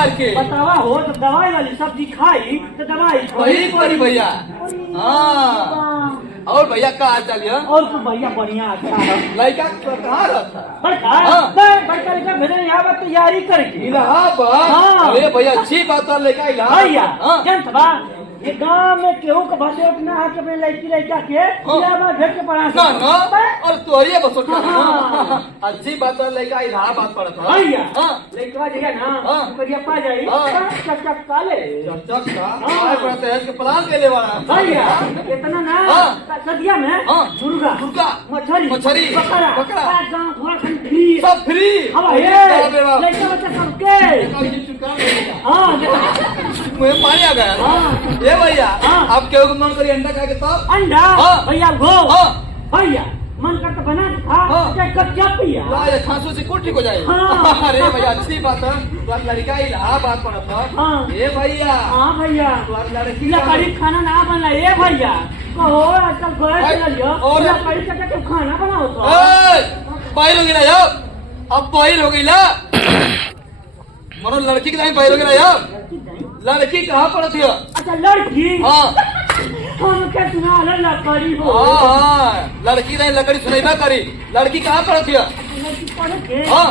यार के बतावा हो तो दवाई वाली सब्जी खाई तो दवाई वही परी भैया। हाँ और भैया का हाल चाल है? और तो भैया बढ़िया अच्छा है। लड़का कहाँ रहता? बड़का हाँ। बड़का लड़का भेजने यहाँ पर तैयारी करके इलाहाबाद। हाँ। अरे भैया अच्छी बात है, लड़का इलाहाबाद। भैया हाँ। जानत बा ये गांव में केहू के बसे उठना है कि अपने लड़की लड़का के इलाहाबाद भेज के पढ़ा ना ना और तोरिए बस उठा। हाँ। अच्छी बात है, लड़का इलाहाबाद पड़ता। भैया हाँ। लड़का जगह ना हाँ। करिया पा जाई हाँ। चक काले चक का काय पड़ता है इसके प्लान के लिए वाला। भैया इतना ना हाँ। सदिया में हाँ। मुर्गा मुर्गा मछली बकरा गाँव घोड़ा फ्री सब फ्री। हवा ये लड़का बच्चा सबके हाँ मुझे पानी आ गया। हाँ। ये भैया हाँ। आप क्यों मन करिए अंडा खा के तब? अंडा हाँ। भैया गो हाँ। भैया मन करता बना था हाँ। क्या कच्चा पिया ये खांसू से कुछ ठीक हो जाए। हाँ। अरे भैया अच्छी बात है, तुम्हारा लड़का इलाहाबाद पड़ा था। हाँ। ये भैया हाँ भैया तुम्हारा लड़की लकड़ी खाना ना बना ये भैया कहो आजकल गए चल लियो और- लकड़ी का क्या खाना बनाओ तो बाहर हो गई यार, अब बाहर हो गई ना मनो लड़की के टाइम बाहर हो गई यार। लड़की कहाँ पड़ा थी? अच्छा लड़की हाँ हम क्या सुना लकड़ी हो हाँ लड़की नहीं लकड़ी सुनेबा करी। लड़की कहाँ पड़ा थी? लड़की पढ़े के हाँ।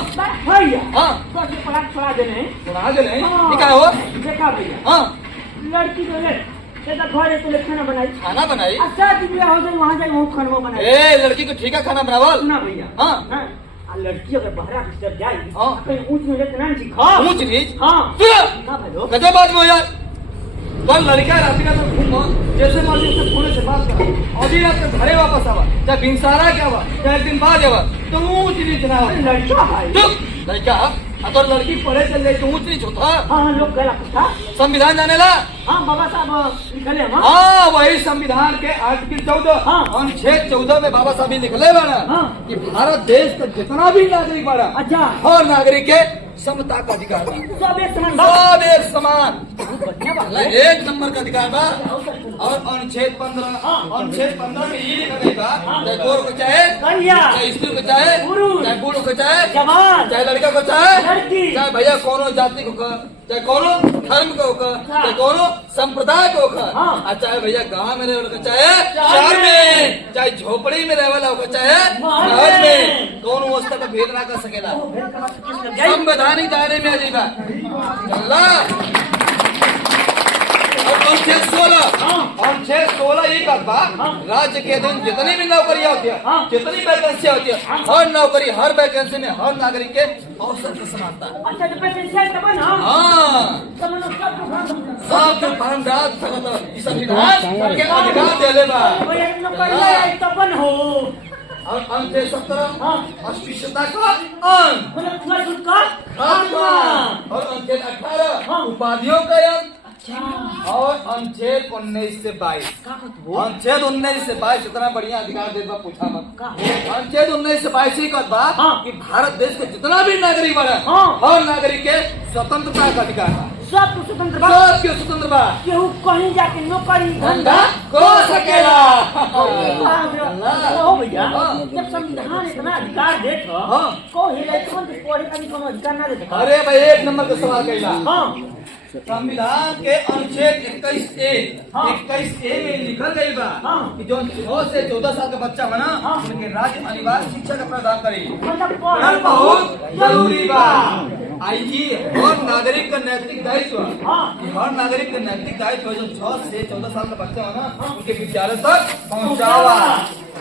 भैया हाँ तो के पढ़ा छोड़ा देने सुना दे नहीं हाँ। क्या हो? देखा भैया हाँ लड़की जो है तेरा घर है तो खाना बनाई खाना बनाई। अच्छा दिन हो जाए वहाँ जाए वहाँ खाना बनाई ए लड़की को ठीक है खाना बनावल। सुना भैया हाँ। हाँ आ लड़की अगर बहरा भीतर जाए हाँ। कहीं ऊँच में लेते ना सिखा ऊंच नीच हाँ सुन। हाँ भाई गजब बात में यार, कल लड़का रात का तो घूमो जैसे मर्जी उससे फोन से बात करो अभी रात में घरे वापस आवा चाहे बिनसारा क्या हुआ चाहे एक दिन बाद आवा तो ऊंच नीच ना हो। लड़का भाई चुप लड़का अगर लड़की पढ़े चल रही तो ऊंच नीच होता। हाँ लोग गला पूछा संविधान जाने ला? हाँ बाबा साहब निकले हम हाँ वही संविधान के आर्टिकल 14 हाँ। अनुच्छेद 14 में बाबा साहब लिखले बाड़ा हाँ। कि भारत देश का जितना भी नागरिक बाड़ा अच्छा हर नागरिक के समता का अधिकार बा। सब एक समान सब एक समान बढ़िया बात है। एक नंबर का अधिकार बा। और अनुच्छेद 15 में ये लिखा गई बा चाहे गोर को चाहे कन्या चाहे स्त्री को चाहे पुरुष चाहे बूढ़ को चाहे जवान चाहे लड़का को चाहे लड़की चाहे भैया कोनो जाति को कर चाहे कोनो धर्म को कर चाहे कोनो संप्रदाय को कर हाँ। और चाहे भैया गांव में रहे वाला चाहे शहर में चाहे झोपड़ी में रहे वाला होगा चाहे शहर में कोनो अवस्था का भेद ना कर सकेला। संवैधानिक दायरे में आ जाएगा चला। और अनुच्छेद 16 ये कहता राज्य के अधीन जितनी भी नौकरियां होती है जितनी वैकेंसियां होती है हर नौकरी हर वैकेंसी में हर नागरिक के अवसर की समानता। अच्छा तो पैसे से तब ना हाँ सब फर्म राज सकत संविधान के अधिकार देले बा। भैया नौकरी तब न हो और अनुच्छेद 17 हाँ। अस्पृश्यता का अंत मतलब पूरा दूध का खात्मा। और अनुच्छेद 18 हाँ। उपाधियों का अंत। अच्छा और अनुच्छेद 19 से 22 अनुच्छेद 19 से 22 इतना बढ़िया अधिकार दे बा पूछा मत। अनुच्छेद 19 से 22 ही कहता हाँ। कि भारत देश के जितना भी नागरिक बना हाँ। हर नागरिक के स्वतंत्रता का अधिकार है। सब कुछ स्वतंत्र बा सब के स्वतंत्र बा केहू कहीं जाके नौकरी धंधा को सकेला। हो भैया हाँ। जब संविधान इतना अधिकार देत हो हाँ। को हिले तो पढ़े का कोनो अधिकार ना देत अरे भाई एक नंबर का सवाल कैला। हाँ संविधान के अनुच्छेद 21A हाँ। 21A में लिखल गई बा हाँ। कि जो 6 से 14 साल का बच्चा बना हाँ। उनके राज्य अनिवार्य शिक्षा का प्रदान करी। मतलब पढ़ल बहुत जरूरी बा। आई हर नागरिक का नैतिक दायित्व हाँ। कि हर नागरिक का नैतिक दायित्व जो 6 से 14 साल का बच्चा बना उनके विद्यालय तक पहुँचावा।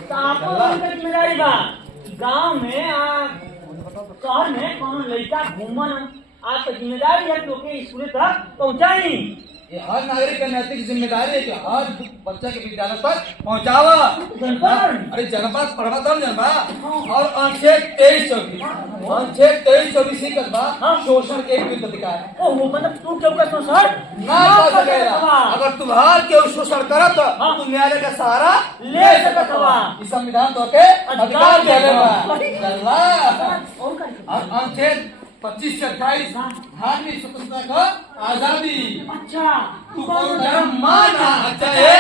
तो आपको उनका जिम्मेदारी बा गांव में शहर में कोनो लड़का घूमन आपका जिम्मेदारी है तो के स्कूल तक पहुंचाई। ये हर नागरिक का नैतिक जिम्मेदारी है कि हर बच्चा के विद्यालय तक पहुँचावा। जनपद अरे जनपद पढ़वा तब जनपा। और अनुच्छेद 23-24 ही करबा शोषण के विरुद्ध अधिकार। ओहो मतलब तू क्यों का शोषण ना कर सकेला। अगर तुम्हार के शोषण करत तो न्यायालय का सहारा ले सकत हवा। इस संविधान तो के अधिकार देले बा। चला और का और अनुच्छेद 25 से 28 धार्मिक स्वतंत्रता का आजादी। अच्छा तू कौन धर्म माना चाहे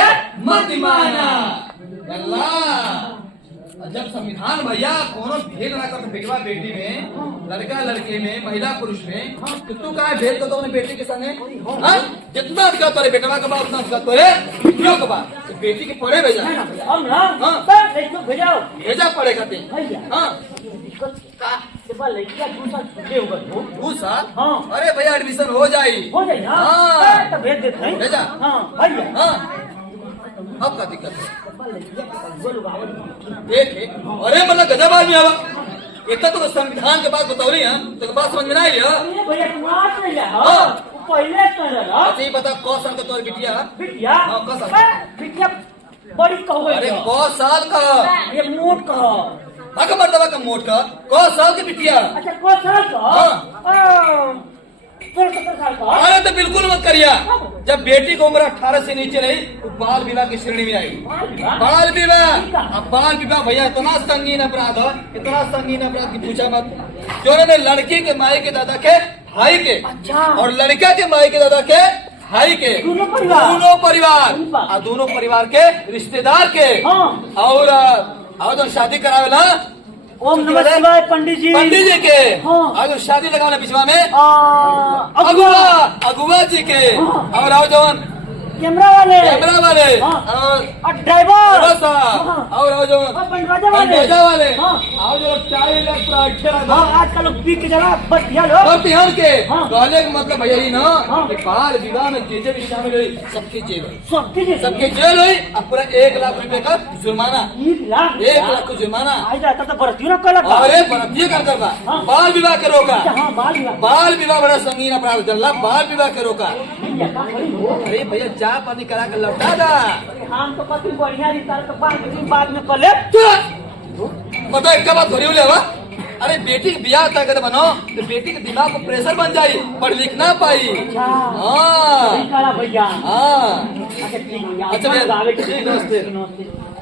मत माना। चला जब संविधान भैया कोनो भेद ना करते बेटवा बेटी में, लड़का लड़के में, महिला पुरुष में, तो तू कहा भेद करता अपनी बेटी के संगे? हाँ? जितना अधिकार तोरे बेटवा के बाद उतना अधिकार तोरे बेटियों के बाद। तो बेटी के पढ़े भेजा अब ना हाँ। लड़कियों भेजाओ भेजा पढ़े खाते भैया हाँ। लड़कियां 2 साल छूटे होगा 2 साल हाँ। अरे भैया एडमिशन हो जाये हो जाए ना हाँ। तो भेज देते हैं भेजा हाँ भैया हाँ। अब क्या दिक्कत है? देख अरे मतलब गजब आदमी आवा इतना तो संविधान के बात बताओ रही है तो बात समझ में ना आई है भैया तुम आज नहीं हाँ। ला पहले चला अच्छा ये बता कौ साल का तोर बिटिया बिटिया हाँ, कौ साल? बिटिया बड़ी कहो अरे कौ साल का ये मोट कहो अगर मर्दबा का मोट का कौ साल की बिटिया अच्छा कौ साल का हाँ। 17 साल का अरे तो बिल्कुल मत करिया जब बेटी की उम्र 18 से नीचे रही तो बाल विवाह की श्रेणी में आई बाल विवाह। अब बाल विवाह भैया इतना संगीन अपराध है इतना संगीन अपराध की पूछा मत जो ने लड़की के माई के दादा के भाई के अच्छा। और लड़का के माई के दादा के भाई के दोनों परिवार और दोनों परिवार के रिश्तेदार के हाँ। और जो शादी करावेला ओम नमः शिवाय पंडित जी के हाँ। और जो शादी लगाना पिछवा में अगुआ अगुआ जी के हाँ। और आओ जवान कैमरा वाले हाँ। और ड्राइवर साहब और आओ जवान बंडवाजा वाले हाँ। आओ जो चाय लग पूरा अच्छा हाँ आजकल लोग पी के जरा बतिया लो और बिहार के हाँ। कहने का मतलब भैया ही ना हाँ। कि बाल विवाह में जे भी शामिल हुई सबकी जेल हुई सबके जेल हुई अब पूरा 1 लाख रुपए का जुर्माना 1 लाख का जुर्माना आ जाता तो बरतियों ना कलक अरे बराती कर करवा हाँ। बाल विवाह के रोका हाँ बाल विवाह बड़ा संगीन अपराध जल्ला बाल विवाह के रोका बाल अरे भैया चाय पानी करा के लौटा दा हम तो कति बढ़िया रिश्ता तो बाद में कर ले पता है क्या बात हो रही है अरे बेटी के ब्याह तय कर बनाओ तो बेटी के दिमाग को प्रेशर बन जाये पढ़ लिख ना पाई हाँ भैया हाँ अच्छा भैया नमस्ते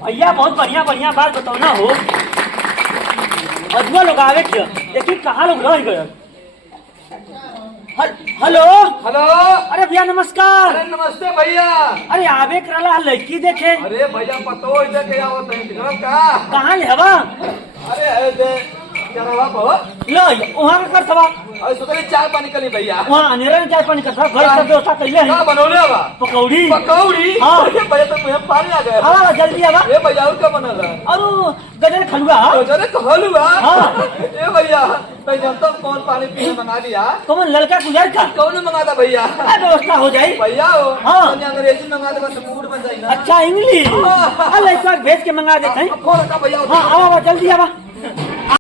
भैया बहुत बढ़िया बढ़िया बात बताओ ना हो अजुआ लोग आवे देखिए कहाँ लोग रह गए हेलो हेलो अरे भैया नमस्कार अरे नमस्ते भैया अरे आवे करला लड़की देखे अरे भैया पतो इधर क्या होता है का कहाँ ले हवा अरे क्या रहा लो वहाँ का कर सवा अरे सुतले चाय पानी करी भैया वहाँ अंधेरा में चाय पानी कर घर का व्यवस्था कैले क्या बनौले हवा पकौड़ी पकौड़ी हाँ। अरे भैया तो मुझे पानी आ गया हाँ जल्दी आवा ये भैया और क्या बनल है और गजल खलुआ अरे कहलुआ हाँ। ये भैया मैं जानता हूँ कौन पानी पीने मंगा दिया कौन लड़का गुजर का कौन मंगा था भैया व्यवस्था हो जाये भैया हो हाँ। अंग्रेजी मंगा दे बस मूड बन जाएगा अच्छा इंग्लिश लड़का भेज के मंगा देते हैं कौन था भैया हाँ आवा जल्दी आवा